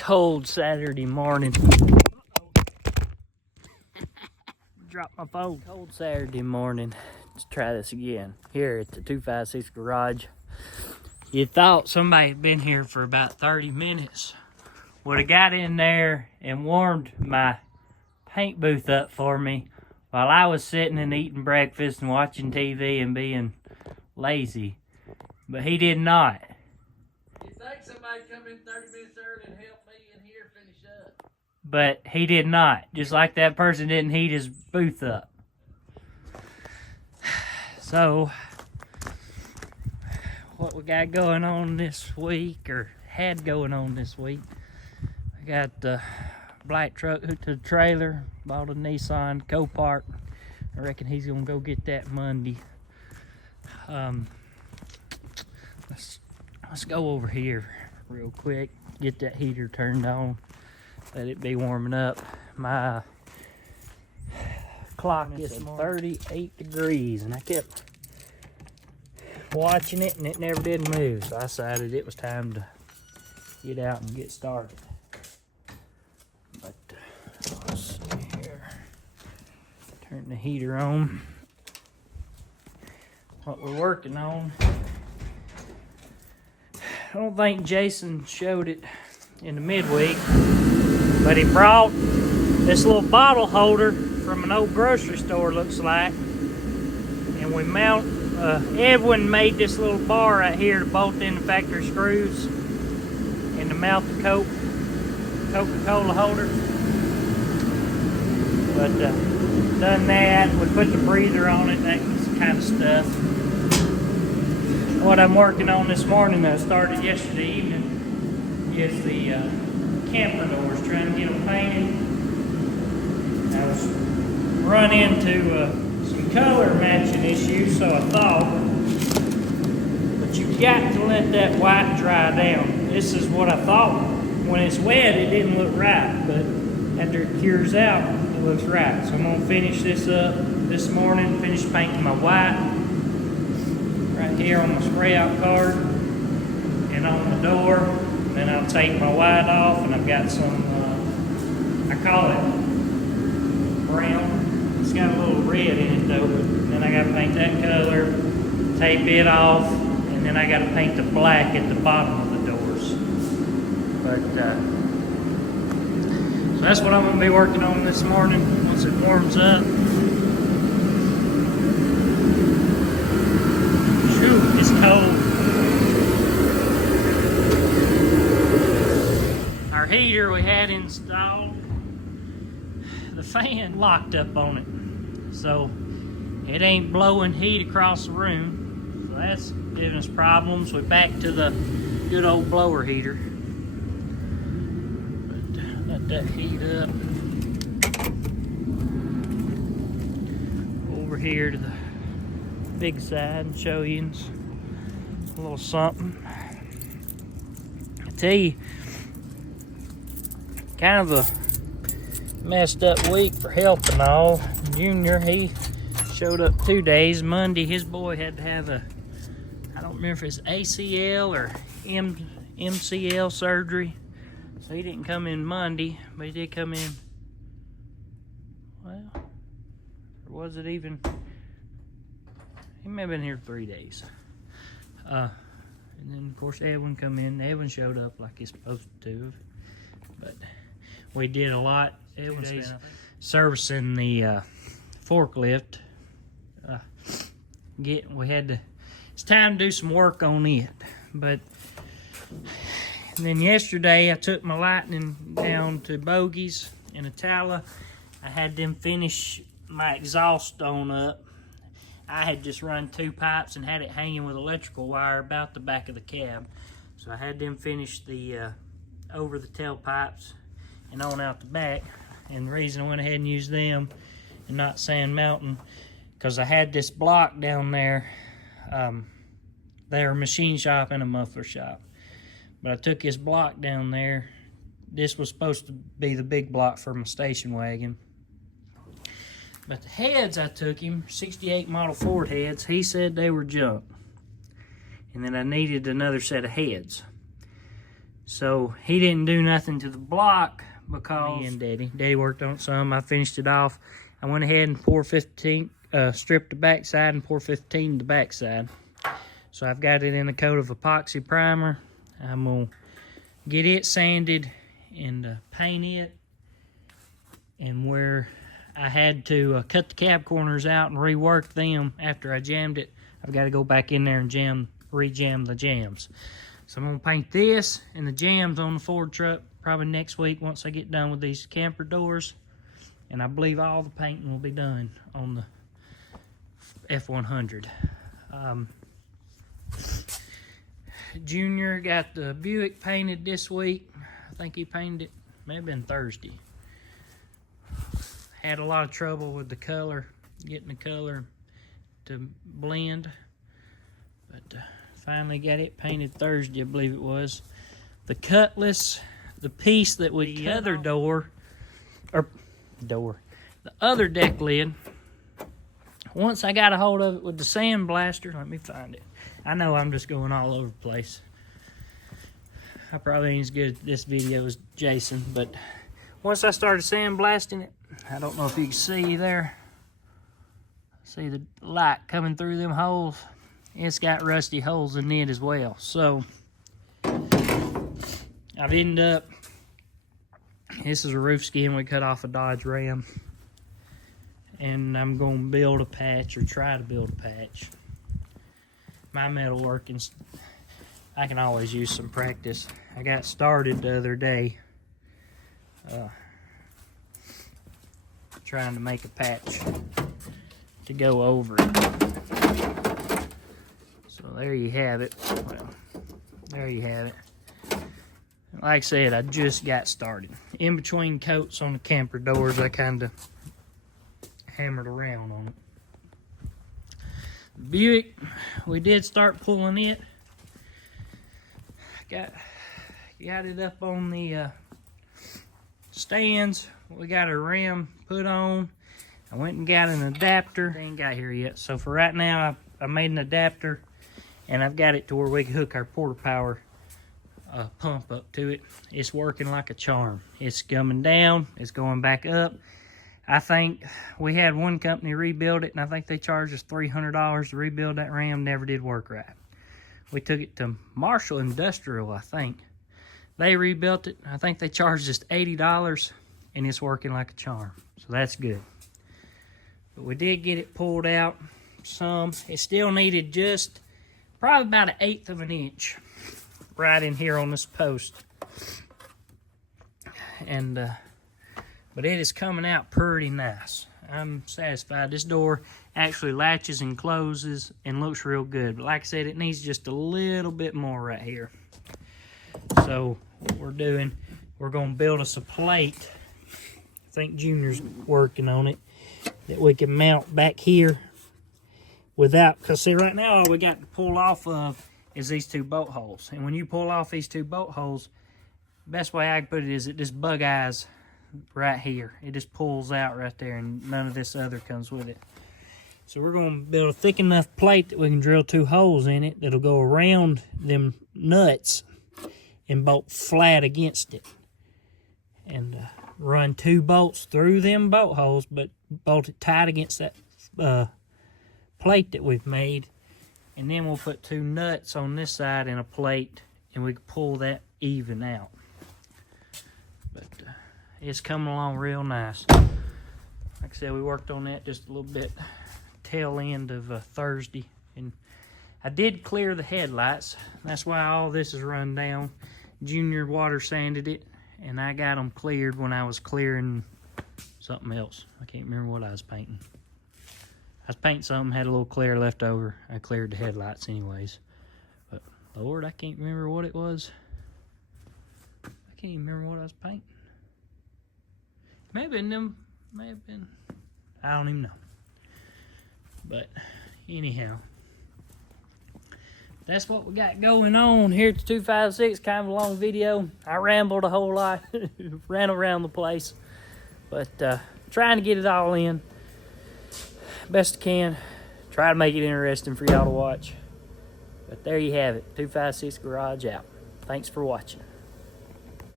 cold Saturday morning. Drop my phone. Cold Saturday morning. Let's try this again. Here at the 256 garage. You thought somebody had been here for about 30 minutes. Would have got in there and warmed my paint booth up for me while I was sitting and eating breakfast and watching TV and being lazy. But he did not. You think somebody come in 30 minutes early and help me in here finish up? But he did not. Just like that person didn't heat his booth up. So, what we got going on this week, or had going on this week, I got the black truck hooked to the trailer, bought a Nissan Copart. I reckon he's gonna go get that Monday. Let's go over here real quick, get that heater turned on, let it be warming up. My clock is 38 degrees, and I kept watching it and it never did move, so I decided it was time to get out and get started. But let's see here, turn the heater on. What we're working on, I don't think Jason showed it in the midweek, but he brought this little bottle holder from an old grocery store, looks like, and we mount, Edwin made this little bar right here to bolt in the factory screws and to mount the Coca-Cola holder. But done that, we put the breather on it, that kind of stuff. What I'm working on this morning that I started yesterday evening is the camper doors, trying to get them painted. I was run into some color matching issues, so I thought, but you've got to let that white dry down. This is what I thought. When it's wet, it didn't look right, but after it cures out, it looks right. So I'm gonna finish this up this morning, finish painting my white right here on my spray out card and on the door. Then I'll take my white off, and I've got some, I call it brown. It's got a little red in it though, but then I gotta paint that color, tape it off, and then I gotta paint the black at the bottom of the doors. But, so that's what I'm gonna be working on this morning once it warms up. It's cold. Our heater we had installed, the fan locked up on it, so it ain't blowing heat across the room. So that's giving us problems. We're back to the good old blower heater. But let that heat up. Over here to the big side and show you a little something. I tell you, kind of a messed up week for help and all. Junior, he showed up 2 days. Monday, his boy had to have a, I don't remember if it's ACL or MCL surgery. So he didn't come in Monday, but he did come in, well, or was it even, he may have been here 3 days. And then of course Edwin come in. Edwin showed up like he's supposed to, but we did a lot. Edwin spent servicing the forklift. It's time to do some work on it. But and then yesterday I took my Lightning down to Bogey's in Attala. I had them finish my exhaust on up. I had just run 2 pipes and had it hanging with electrical wire about the back of the cab. So I had them finish the over the tailpipes and on out the back. And the reason I went ahead and used them and not Sand Mountain, because I had this block down there. They're a machine shop and a muffler shop. But I took this block down there. This was supposed to be the big block for my station wagon. But the heads I took him, 68 model Ford heads, he said they were junk. And then I needed another set of heads. So he didn't do nothing to the block because me and Daddy worked on some. I finished it off. I went ahead and stripped the backside and 415 the backside. So I've got it in a coat of epoxy primer. I'm gonna get it sanded and paint it. And where I had to cut the cab corners out and rework them after I jammed it, I've got to go back in there and re-jam the jams. So I'm gonna paint this and the jams on the Ford truck probably next week once I get done with these camper doors. And I believe all the painting will be done on the F100. Junior got the Buick painted this week. I think he painted it, may have been Thursday. Had a lot of trouble with the color, getting the color to blend. But finally got it painted Thursday, I believe it was. The Cutlass, the piece that would the other the other deck lid. Once I got a hold of it with the sandblaster, let me find it. I know I'm just going all over the place. I probably ain't as good at this video as Jason, but once I started sandblasting it, I don't know if you can see there. See the light coming through them holes? It's got rusty holes in it as well. So I've ended up, this is a roof skin we cut off a Dodge Ram. And I'm going to build a patch, or try to build a patch. My metalworking, I can always use some practice. I got started the other day trying to make a patch to go over it. So there you have it. Well, there you have it. Like I said, I just got started. In between coats on the camper doors, I kind of hammered around on it. Buick, we did start pulling it. Got it up on the stands. We got a rim put on. I went and got an adapter. They ain't got here yet. So for right now, I made an adapter, and I've got it to where we can hook our Porta Power pump up to it. It's working like a charm. It's coming down. It's going back up. I think we had one company rebuild it, and I think they charged us $300 to rebuild that ram. Never did work right. We took it to Marshall Industrial, I think. They rebuilt it. I think they charged us $80, and it's working like a charm. So that's good. But we did get it pulled out some. It still needed just probably about 1/8 of an inch right in here on this post. And but it is coming out pretty nice. I'm satisfied. This door actually latches and closes and looks real good. But like I said, it needs just a little bit more right here. So what we're doing, we're going to build us a plate. I think Junior's working on it, that we can mount back here without, because see right now all we got to pull off of is these two bolt holes. And when you pull off these two bolt holes, best way I can put it is it just bug eyes right here. It just pulls out right there, and none of this other comes with it. So we're going to build a thick enough plate that we can drill 2 holes in it that'll go around them nuts and bolt flat against it. And run 2 bolts through them bolt holes, but bolt it tight against that plate that we've made. And then we'll put 2 nuts on this side in a plate, and we can pull that even out. But it's coming along real nice. Like I said, we worked on that just a little bit tail end of Thursday. And I did clear the headlights. That's why all this is run down. Junior water sanded it, and I got them cleared when I was clearing something else. I can't remember what I was painting. I was painting something, had a little clear left over. I cleared the headlights anyways. But Lord, I can't remember what it was. I can't even remember what I was painting. Maybe them, may have been, I don't even know. But anyhow, that's what we got going on here at the 256. Kind of a long video. I rambled a whole lot, ran around the place, but trying to get it all in best I can. Try to make it interesting for y'all to watch. But there you have it, 256 Garage out. Thanks for watching.